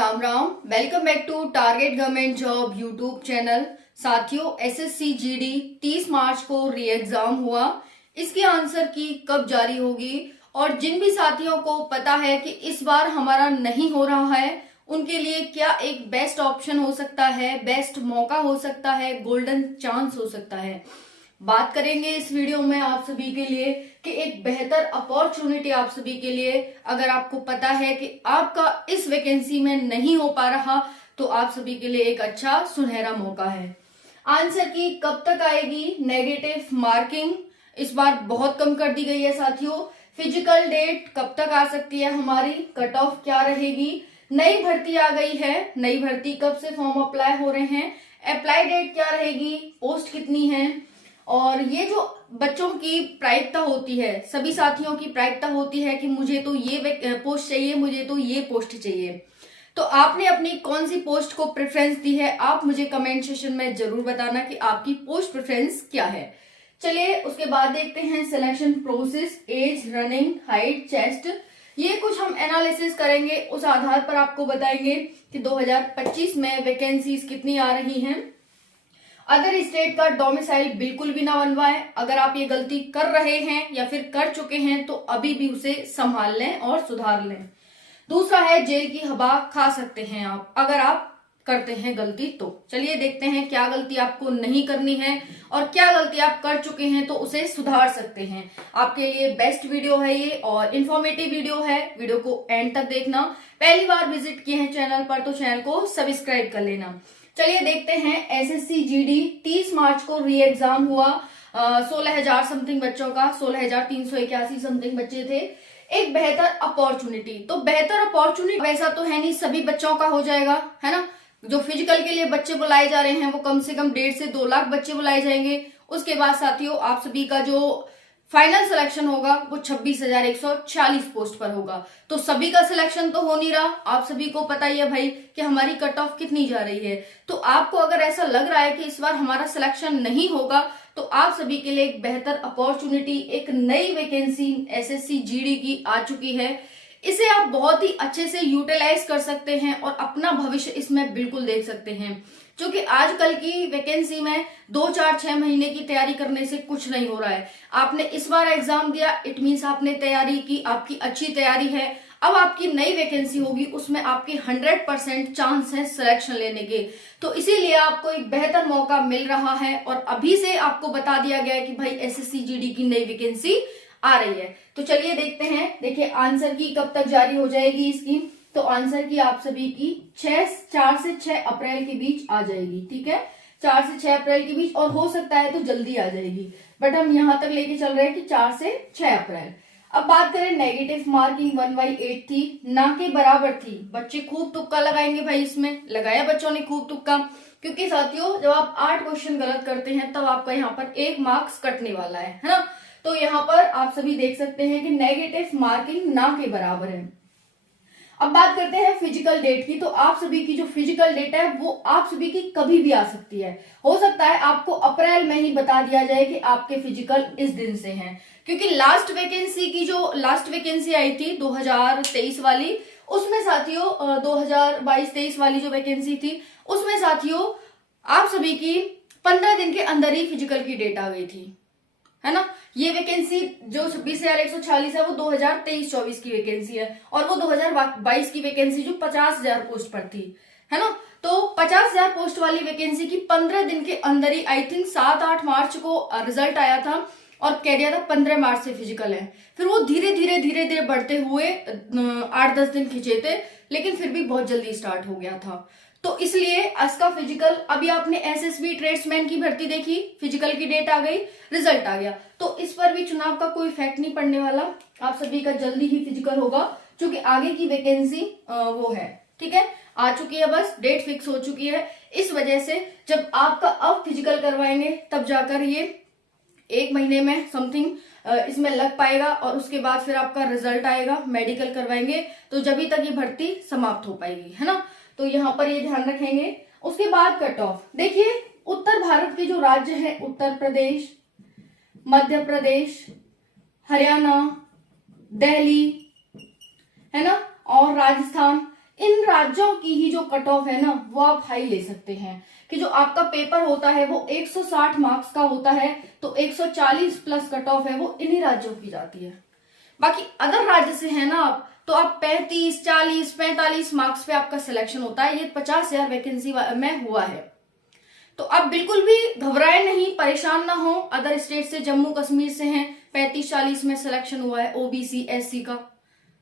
Ram Ram. Welcome back to target government job YouTube channel. साथियों, SSC GD 30 March को re exam हुआ। इसके answer की कब जारी होगी और जिन भी साथियों को पता है कि इस बार हमारा नहीं हो रहा है उनके लिए क्या एक बेस्ट ऑप्शन हो सकता है, बेस्ट मौका हो सकता है, गोल्डन चांस हो सकता है। बात करेंगे इस वीडियो में आप सभी के लिए कि एक बेहतर अपॉर्चुनिटी आप सभी के लिए, अगर आपको पता है कि आपका इस वैकेंसी में नहीं हो पा रहा तो आप सभी के लिए एक अच्छा सुनहरा मौका है। आंसर की कब तक आएगी नेगेटिव मार्किंग इस बार बहुत कम कर दी गई है साथियों। फिजिकल डेट कब तक आ सकती है हमारी, कट ऑफ क्या रहेगी, नई भर्ती आ गई है, नई भर्ती कब से फॉर्म अप्लाई हो रहे हैं, अप्लाई डेट क्या रहेगी, पोस्ट कितनी है, और ये जो बच्चों की प्रायिकता होती है, सभी साथियों की प्रायिकता होती है कि मुझे तो ये पोस्ट चाहिए, मुझे तो ये पोस्ट चाहिए। तो आपने अपनी कौन सी पोस्ट को प्रेफरेंस दी है, आप मुझे कमेंट सेक्शन में जरूर बताना कि आपकी पोस्ट प्रेफरेंस क्या है। चलिए उसके बाद देखते हैं selection process, age, running, height, chest, ये कुछ हम एनालिसिस करेंगे। उस आधार पर आपको बताएंगे कि 2025 में वैकेंसीज कितनी आ रही हैं। अदर स्टेट का डोमिसाइल बिल्कुल भी ना बनवाएं। अगर आप ये गलती कर रहे हैं या फिर कर चुके हैं तो अभी भी उसे संभाल लें और सुधार लें। दूसरा है जेल की हवा खा सकते हैं आप अगर आप करते हैं गलती तो। चलिए देखते हैं क्या गलती आपको नहीं करनी है और क्या गलती आप कर चुके हैं तो उसे सुधार सकते हैं। आपके लिए बेस्ट वीडियो है ये और इंफॉर्मेटिव वीडियो है, वीडियो को एंड तक देखना। पहली बार विजिट किए हैं चैनल पर तो चैनल को सब्सक्राइब कर लेना। चलिए देखते हैं एसएससी जीडी 30 मार्च को री एग्जाम हुआ। 16,000 समथिंग बच्चों का, 16,381 समथिंग बच्चे थे। एक बेहतर अपॉर्चुनिटी, तो बेहतर अपॉर्चुनिटी वैसा तो है नहीं सभी बच्चों का हो जाएगा, है ना। जो फिजिकल के लिए बच्चे बुलाए जा रहे हैं वो कम से कम 1.5 से 2 लाख बच्चे बुलाए जाएंगे। उसके बाद साथियों आप सभी का जो फाइनल सिलेक्शन होगा वो 26,140 पोस्ट पर होगा। तो सभी का सिलेक्शन तो हो नहीं रहा, आप सभी को पता ही है भाई कि हमारी कट ऑफ कितनी जा रही है। तो आपको अगर ऐसा लग रहा है कि इस बार हमारा सिलेक्शन नहीं होगा तो आप सभी के लिए एक बेहतर अपॉर्चुनिटी, एक नई वैकेंसी एसएससी जीडी की आ चुकी है। इसे आप बहुत ही अच्छे से यूटिलाइज कर सकते हैं और अपना भविष्य इसमें बिल्कुल देख सकते हैं। क्योंकि आजकल की वैकेंसी में 2, 4, 6 महीने की तैयारी करने से कुछ नहीं हो रहा है। आपने इस बार एग्जाम दिया, इट मीन्स आपने तैयारी की, आपकी अच्छी तैयारी है। अब आपकी नई वैकेंसी होगी, उसमें आपके 100% चांस है सिलेक्शन लेने के। तो इसीलिए आपको एक बेहतर मौका मिल रहा है और अभी से आपको बता दिया गया है कि भाई एसएससी जीडी की नई वैकेंसी आ रही है। तो चलिए देखते हैं। देखिए आंसर की कब तक जारी हो जाएगी इसकी, तो आंसर की आप सभी की 4 से 6 अप्रैल के बीच आ जाएगी। ठीक है, 4 से 6 अप्रैल के बीच, और हो सकता है तो जल्दी आ जाएगी, बट हम यहां तक लेके चल रहे हैं कि 4 से 6 अप्रैल। अब बात करें नेगेटिव मार्किंग 1/8 थी, ना के बराबर थी। बच्चे खूब तुक्का लगाएंगे भाई, इसमें लगाया बच्चों ने खूब तुक्का, क्योंकि साथियों जब आप 8 क्वेश्चन गलत करते हैं तब आपका यहाँ पर 1 मार्क्स कटने वाला है ना। तो यहाँ पर आप सभी देख सकते हैं कि नेगेटिव मार्किंग ना के बराबर है। अब बात करते हैं फिजिकल डेट की, तो आप सभी की जो फिजिकल डेट है वो आप सभी की कभी भी आ सकती है। हो सकता है आपको अप्रैल में ही बता दिया जाए कि आपके फिजिकल इस दिन से हैं, क्योंकि लास्ट वैकेंसी आई थी 2023 वाली, उसमें साथियों 2022-23 वाली जो वैकेंसी थी उसमें साथियों आप सभी की 15 दिन के अंदर ही फिजिकल की डेट आ गई थी, है ना। ये वैकेंसी जो 26,140 है वो 2023-24 की वैकेंसी है, और वो 2022 की वैकेंसी जो 50,000 पोस्ट पर थी, है ना। तो 50,000 पोस्ट वाली वैकेंसी की 15 दिन के अंदर ही, आई थिंक 7-8 मार्च को रिजल्ट आया था और कह दिया था 15 मार्च से फिजिकल है। फिर वो धीरे धीरे बढ़ते हुए 8-10 दिन खिंचे थे, लेकिन फिर भी बहुत जल्दी स्टार्ट हो गया था। तो इसलिए इसका फिजिकल, अभी आपने एसएसबी ट्रेड्समैन की भर्ती देखी, फिजिकल की डेट आ गई, रिजल्ट आ गया, तो इस पर भी चुनाव का कोई इफेक्ट नहीं पड़ने वाला। आप सभी का जल्दी ही फिजिकल होगा, क्योंकि आगे की वैकेंसी वो है, ठीक है, आ चुकी है, बस डेट फिक्स हो चुकी है। इस वजह से जब आपका अब फिजिकल करवाएंगे तब जाकर ये 1 महीने में समथिंग इसमें लग पाएगा, और उसके बाद फिर आपका रिजल्ट आएगा, मेडिकल करवाएंगे तो जब तक ये भर्ती समाप्त हो पाएगी, है ना। तो यहाँ पर ये ध्यान रखेंगे। उसके बाद कट ऑफ देखिए, उत्तर भारत के जो राज्य है, उत्तर प्रदेश, मध्य प्रदेश, हरियाणा, दिल्ली, है ना, और राजस्थान, इन राज्यों की ही जो कट ऑफ है ना वो आप हाई ले सकते हैं कि जो आपका पेपर होता है वो 160 मार्क्स का होता है, तो 140 प्लस कट ऑफ है वो इन्हीं राज्यों की जाती है। बाकी अदर राज्य से है ना आप, तो आप 35, 40, 45 मार्क्स पे आपका सिलेक्शन होता है। ये 50,000 वैकेंसी में हुआ है। तो आप बिल्कुल भी घबराए नहीं, परेशान ना हो। अदर स्टेट से, जम्मू कश्मीर से हैं, 35-40 में सिलेक्शन हुआ है ओबीसी एससी का,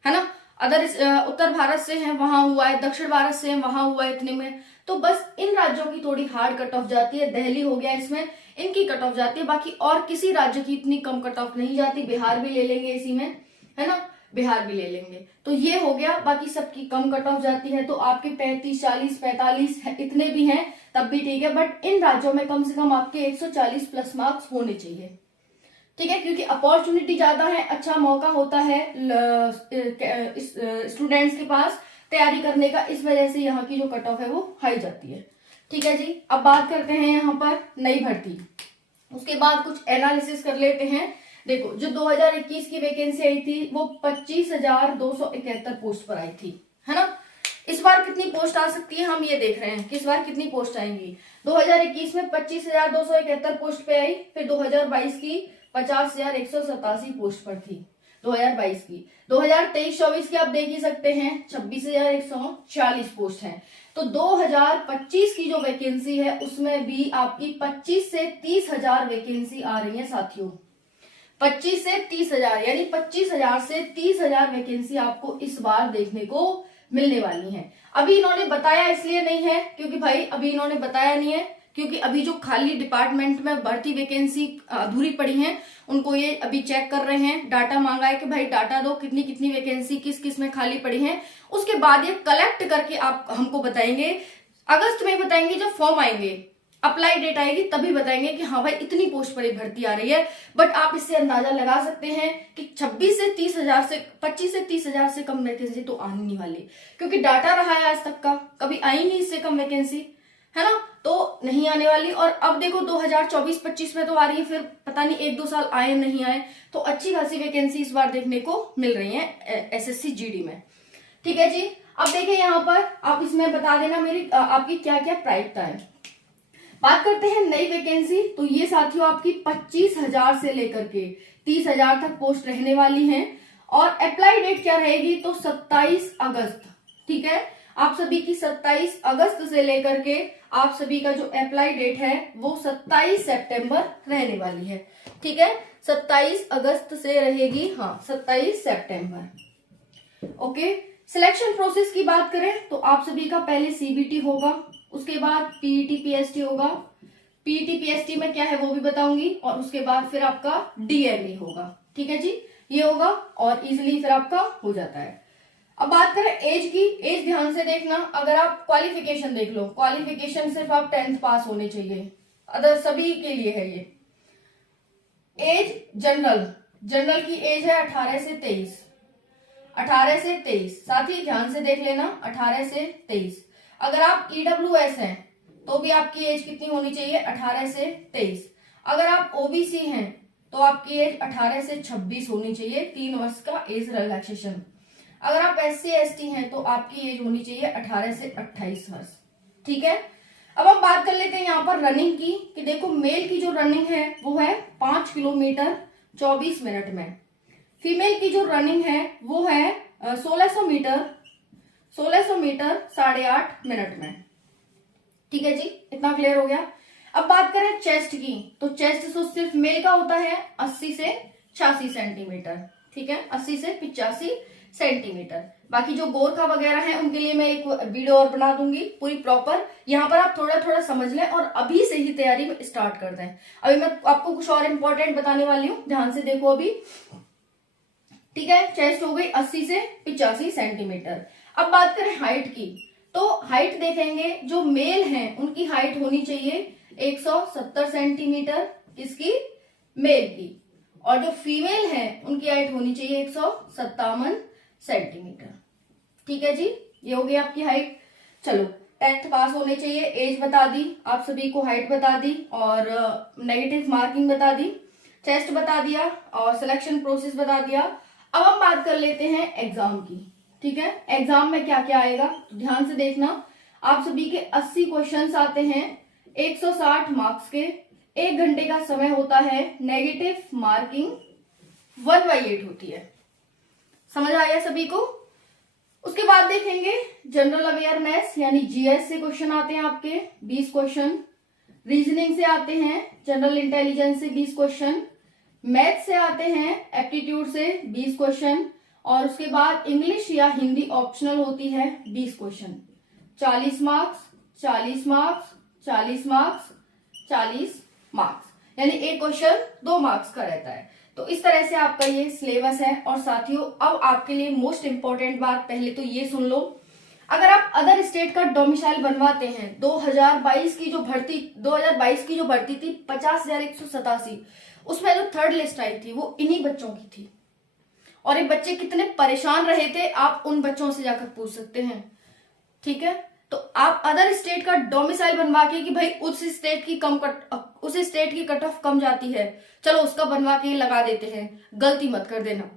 है ना। अदर उत्तर भारत से हैं, वहां हुआ है। दक्षिण भारत से हैं, वहां हुआ है इतने में। तो बस इन राज्यों की थोड़ी हार्ड कट ऑफ जाती है। दिल्ली हो गया, इसमें इनकी कट ऑफ जाती है। बाकी और किसी राज्य की इतनी कम कट ऑफ नहीं जाती। बिहार भी ले लेंगे इसी में, है ना, बिहार भी ले लेंगे। तो ये हो गया, बाकी सबकी कम कट ऑफ जाती है। तो आपके 35, 40, 45 इतने भी हैं तब भी ठीक है, बट इन राज्यों में कम से कम आपके 140 प्लस मार्क्स होने चाहिए, ठीक है, क्योंकि अपॉर्चुनिटी ज्यादा है, अच्छा मौका होता है स्टूडेंट्स के पास तैयारी करने का। इस वजह से यहाँ की जो कट ऑफ है वो हाई जाती है, ठीक है जी। अब बात करते हैं यहाँ पर नई भर्ती, उसके बाद कुछ एनालिसिस कर लेते हैं। देखो, जो 2021 की वैकेंसी आई थी वो 25,271 पोस्ट पर आई थी, है ना। इस बार कितनी पोस्ट आ सकती है हम ये देख रहे हैं कि इस बार कितनी पोस्ट आएंगी। 2021 में 25,271 पोस्ट पे आई, फिर 2022 की 50,187 पोस्ट पर थी 2022 की। 2023-24 की आप देख ही सकते हैं 26,140 पोस्ट हैं। तो 2025 की जो वैकेंसी है उसमें भी आपकी 25 से 30,000 वैकेंसी आ रही है साथियों। 25 से 30,000 यानी 25,000 से 30,000 वैकेंसी आपको इस बार देखने को मिलने वाली है। अभी इन्होंने बताया इसलिए नहीं है क्योंकि भाई अभी इन्होंने बताया नहीं है, क्योंकि अभी जो खाली डिपार्टमेंट में भर्ती वैकेंसी अधूरी पड़ी है उनको ये अभी चेक कर रहे हैं। डाटा मांगा है कि भाई डाटा दो, कितनी कितनी वैकेंसी किस किस में खाली पड़ी है। उसके बाद ये कलेक्ट करके आप हमको बताएंगे, अगस्त में बताएंगे जब फॉर्म आएंगे, अप्लाई डेट आएगी तभी बताएंगे कि हाँ भाई इतनी पोस्ट पर भर्ती आ रही है। बट आप इससे अंदाजा लगा सकते हैं कि 26 से 30,000 से 25 से 30,000 से कम वैकेंसी तो आने नहीं वाली, क्योंकि डाटा रहा है आज तक का, कभी आई नहीं इससे कम वैकेंसी, है ना, तो नहीं आने वाली। और अब देखो 2024-25 में तो आ रही है, फिर पता नहीं 1-2 साल आए नहीं आए, तो अच्छी खासी वैकेंसी इस बार देखने को मिल रही है एसएससी जीडी में, ठीक है जी। अब देखिए यहाँ पर आप इसमें बता देना मेरी आपकी क्या क्या प्रायिकता है। बात करते हैं नई वैकेंसी, तो ये साथियों आपकी 25,000 से लेकर के 30,000 तक पोस्ट रहने वाली हैं। और अप्लाई डेट क्या रहेगी, तो 27 अगस्त, ठीक है। आप सभी की 27 अगस्त से लेकर के आप सभी का जो अप्लाई डेट है वो 27 सितंबर रहने वाली है, ठीक है। 27 अगस्त से रहेगी, हाँ 27 सितंबर, ओके। सिलेक्शन प्रोसेस की बात करें तो आप सभी का पहले सीबीटी होगा, उसके बाद पीईटी पीएसटी होगा। पीईटी पीएसटी में क्या है वो भी बताऊंगी, और उसके बाद फिर आपका डीएमई होगा, ठीक है जी, ये होगा और इजिली फिर आपका हो जाता है। अब बात करें एज की, एज ध्यान से देखना। अगर आप क्वालिफिकेशन देख लो, क्वालिफिकेशन सिर्फ आप 10th पास होने चाहिए, अदर सभी के लिए है ये। एज जनरल की एज है 18 से 23, 18 से 23, साथ ही ध्यान से देख लेना 18 से 23। अगर आप ईडब्ल्यूएस हैं तो भी आपकी एज कितनी होनी चाहिए, 18 से 23। अगर आप ओबीसी हैं तो आपकी एज 18 से 26 होनी चाहिए, 3 वर्ष का एज रिलैक्सेशन। अगर आप SC ST हैं तो आपकी एज होनी चाहिए 18 से 28 वर्ष, ठीक है। अब हम बात कर लेते हैं यहाँ पर रनिंग की, कि देखो मेल की जो रनिंग है वो है 5 किलोमीटर 24 मिनट में। फीमेल की जो रनिंग है वो है 1600 मीटर 8.5 मिनट में, ठीक है जी, इतना क्लियर हो गया। अब बात करें चेस्ट की, तो चेस्ट तो सिर्फ मेल का होता है 80 से 86 सेंटीमीटर, ठीक है, 80 से 85 सेंटीमीटर। बाकी जो गोरखा वगैरह है उनके लिए मैं एक वीडियो और बना दूंगी पूरी प्रॉपर, यहाँ पर आप थोड़ा थोड़ा समझ लें और अभी से ही तैयारी में स्टार्ट कर दें। अभी मैं आपको कुछ और इंपॉर्टेंट बताने वाली हूँ, ध्यान से देखो अभी, ठीक है। चेस्ट हो गई 80 से 85 सेंटीमीटर। अब बात करें हाइट की, तो हाइट देखेंगे जो मेल हैं उनकी हाइट होनी चाहिए 170 सेंटीमीटर, किसकी, मेल की, और जो फीमेल है उनकी हाइट होनी चाहिए 157 सेंटीमीटर, ठीक है जी, ये हो गई आपकी हाइट। चलो 10th पास होने चाहिए, एज बता दी आप सभी को, हाइट बता दी और नेगेटिव मार्किंग बता दी, चेस्ट बता दिया और सिलेक्शन प्रोसेस बता दिया। अब हम बात कर लेते हैं एग्जाम की, ठीक है। एग्जाम में क्या क्या आएगा तो ध्यान से देखना। आप सभी के 80 क्वेश्चंस आते हैं 160 मार्क्स के। 1 घंटे का समय होता है। नेगेटिव मार्किंग 1/8 होती है। समझ आ गया सभी को। उसके बाद देखेंगे जनरल अवेयरनेस यानी जीएस से क्वेश्चन आते हैं आपके 20 क्वेश्चन। रीजनिंग से आते हैं जनरल इंटेलिजेंस से 20 क्वेश्चन। मैथ से आते हैं एप्टीट्यूड से 20 क्वेश्चन। और उसके बाद इंग्लिश या हिंदी ऑप्शनल होती है 20 question. 40 marks 40 marks 40 marks 40 marks यानी एक क्वेश्चन 2 मार्क्स का रहता है। तो इस तरह से आपका ये सिलेबस है। और साथियों अब आपके लिए मोस्ट इंपॉर्टेंट बात पहले तो ये सुन लो, अगर आप अदर स्टेट का डोमिसाइल बनवाते हैं 2022 की जो भर्ती थी 50,187, उसमें जो 3rd लिस्ट आई थी वो इन्हीं बच्चों की थी। और ये बच्चे कितने परेशान रहे थे आप उन बच्चों से जाकर पूछ सकते हैं। ठीक है, तो आप अदर स्टेट का डोमिसाइल बनवा के कि भाई उस स्टेट की कट ऑफ कम जाती है, चलो उसका बनवा के लगा देते हैं, गलती मत कर देना।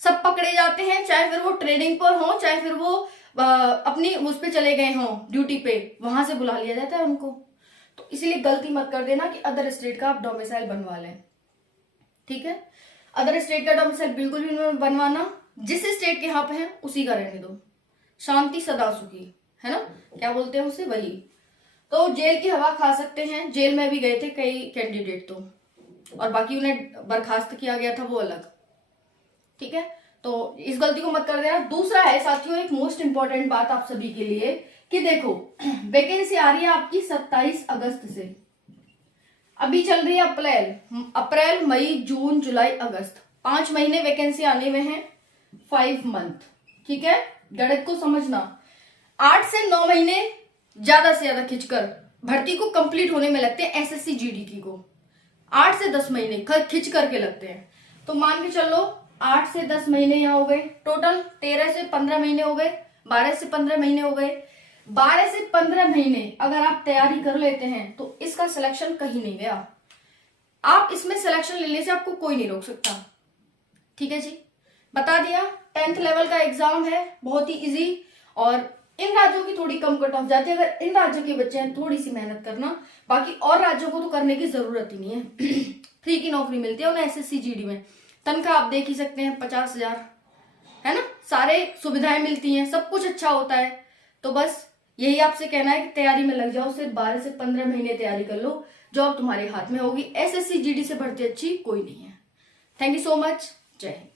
सब पकड़े जाते हैं, चाहे फिर वो ट्रेनिंग पर हो, चाहे फिर वो अपनी उस पे चले गए हों ड्यूटी पे, वहां से बुला लिया जाता है उनको। तो इसलिए गलती मत कर देना कि अदर स्टेट का आप डोमिसाइल बनवा लें। ठीक है, अदर स्टेट का डोमिसाइल बिल्कुल भी नहीं बनवाना। जिस स्टेट के यहाँ पे है उसी का रहने दो। शांति सदा सुखी, है ना, क्या बोलते हैं उसे, वही। तो जेल की हवा खा सकते हैं। जेल में भी गए थे कई कैंडिडेट तो, और बाकी उन्हें बर्खास्त किया गया था वो अलग। ठीक है, तो इस गलती को मत कर देना। दूसरा है साथियों एक मोस्ट इंपॉर्टेंट बात आप सभी के लिए कि देखो वैकेंसी आ रही है आपकी 27 अगस्त से। अभी चल रही है अप्रैल मई जून जुलाई अगस्त, 5 महीने वैकेंसी आने में है, 5 मंथ। ठीक है, गणित को समझना। 8 से 9 महीने ज्यादा से ज्यादा खिंचकर भर्ती को कंप्लीट होने में लगते हैं। एसएससी जीडी को 8 से 10 महीने खिंच करके लगते हैं। तो मान के चलो 8 से 10 महीने यहाँ हो गए, टोटल 13 से 15 महीने हो गए, 12 से 15 महीने हो गए। 12 से 15 महीने अगर आप तैयारी कर लेते हैं तो इसका सिलेक्शन कहीं नहीं गया। आप इसमें सिलेक्शन लेने से आपको कोई नहीं रोक सकता। ठीक है जी, बता दिया। 10th लेवल का एग्जाम है, बहुत ही इजी। और इन राज्यों की थोड़ी कम कट ऑफ जाती है। अगर इन राज्यों के बच्चे हैं थोड़ी सी मेहनत करना, बाकी और राज्यों को तो करने की जरूरत ही नहीं है। फ्री की नौकरी मिलती है उन्हें एसएससी जीडी में। तनख्वाह आप देख ही सकते हैं 50,000, है ना, सारे सुविधाएं मिलती हैं, सब कुछ अच्छा होता है। तो बस यही आपसे कहना है कि तैयारी में लग जाओ। सिर्फ 12 से 15 महीने तैयारी कर लो, जॉब तुम्हारे हाथ में होगी। एसएससी जीडी से भर्ती अच्छी कोई नहीं है। Thank you so much. जय हिंद।